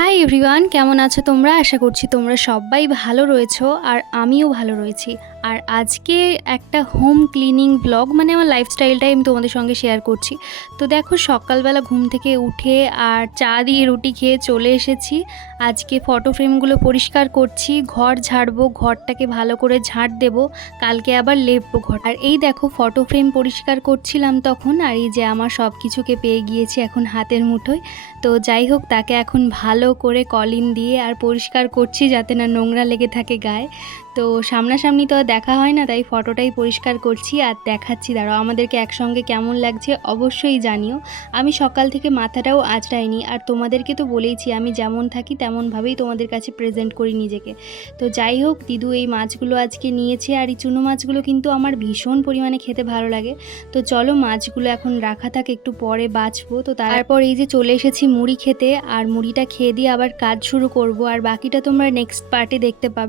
Hi everyone, কেমন আছো তোমরা? আশা করছি তোমরা সবাই ভালো রয়েছো আর আমিও ভালো রয়েছি। আর আজকে একটা হোম ক্লিনিং ব্লগ মানে আমার লাইফস্টাইলটাই আমি তোমাদের সঙ্গে শেয়ার করছি। তো দেখো, সকালবেলা ঘুম থেকে উঠে আর চা দিয়ে রুটি খেয়ে চলে এসেছি। আজকে ফটো ফ্রেমগুলো পরিষ্কার করছি, ঘর ঝাড়বো, ঘরটাকে ভালো করে ঝাড় দেবো, কালকে আবার লেপবো ঘর। আর এই দেখো, ফটো ফ্রেম পরিষ্কার করছিলাম তখন, আর এই যে আমার সব কিছুকে পেয়ে গিয়েছি এখন হাতের মুঠোয়। তো যাই হোক, তাকে এখন ভালো করে কলিন দিয়ে আর পরিষ্কার করছি যাতে না নোংরা লেগে থাকে গায়ে। তো সামনাসামনি তো আর দেখা হয় না, তাই ফটোটাই পরিষ্কার করছি আর দেখাচ্ছি। দাঁড়াও, আমাদেরকে একসঙ্গে কেমন লাগছে অবশ্যই জানিও। আমি সকাল থেকে মাথাটাও আঁচড়াইনি, আর তোমাদেরকে তো বলেইছি আমি যেমন থাকি তেমনভাবেই তোমাদের কাছে প্রেজেন্ট করি নিজেকে। তো যাই হোক, দিদু এই মাছগুলো আজকে নিয়েছে, আর এই চুনো মাছগুলো কিন্তু আমার ভীষণ পরিমাণে খেতে ভালো লাগে। তো চলো, মাছগুলো এখন রাখা থাক, একটু পরে বাছবো। তো তারপর এই যে চলে এসেছি মুড়ি খেতে, আর মুড়িটা খেয়ে দিয়ে আবার কাজ শুরু করব, আর বাকিটা তোমরা নেক্সট পার্টে দেখতে পাবে।